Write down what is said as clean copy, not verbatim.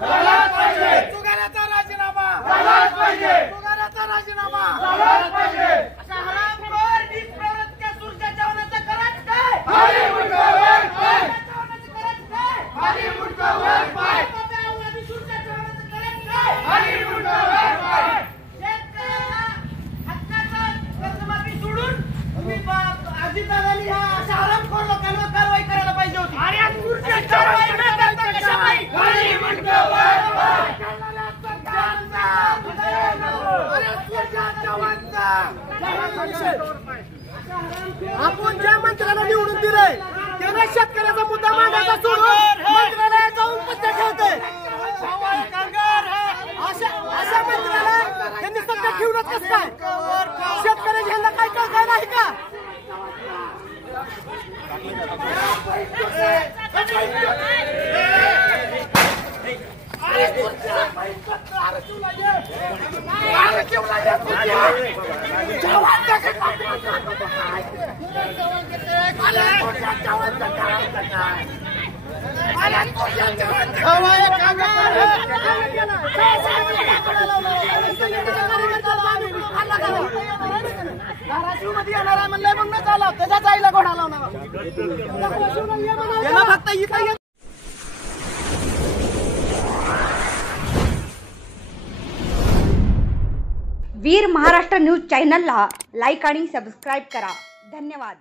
झालाच पाहिजे, तुगाऱ्याचा राजीनामा झालाच पाहिजे, तुगाऱ्याचा राजीनामा झालाच पाहिजे. अशा हरामखोर निष्प्रवृत्त सुरच्या जवानाचं करायचं काय? खाली मुंडका वर पाय, जवानाचं करायचं काय? खाली मुंडका वर पाय, बाबावादी सुरच्या जवानाचं करायचं काय? खाली मुंडका वर पाय. शेतकऱ्याला हक्काचं कर्जमाफी सोडून तुम्ही अजितदादांनी ह्या अशा हरामखोर लोकांवर कारवाई करायला पाहिजे होती. अरे सुरच्या जवानाचं कशापायी? खाली मुंडका वर पाय. आपण ज्या मंत्र्याला निवडून दिलंय त्याने शेतकऱ्याचा मुद्दा मांडायचा सोडून मंत्र्यालयात जाऊन पत्ते ठेवते. अशा मंत्र्याला त्यांनी सत्ता ठेवणं कसं काय? शेतकऱ्याच्या ह्यांना काय कळलं नाही का? धाराशिवमध्ये येणार आहे म्हणलंय मग न चालव त्याच्या जाईला घोडा लावणार फक्त इथं. वीर महाराष्ट्र न्यूज चॅनलला लाईक आणि सबस्क्राईब करा. धन्यवाद.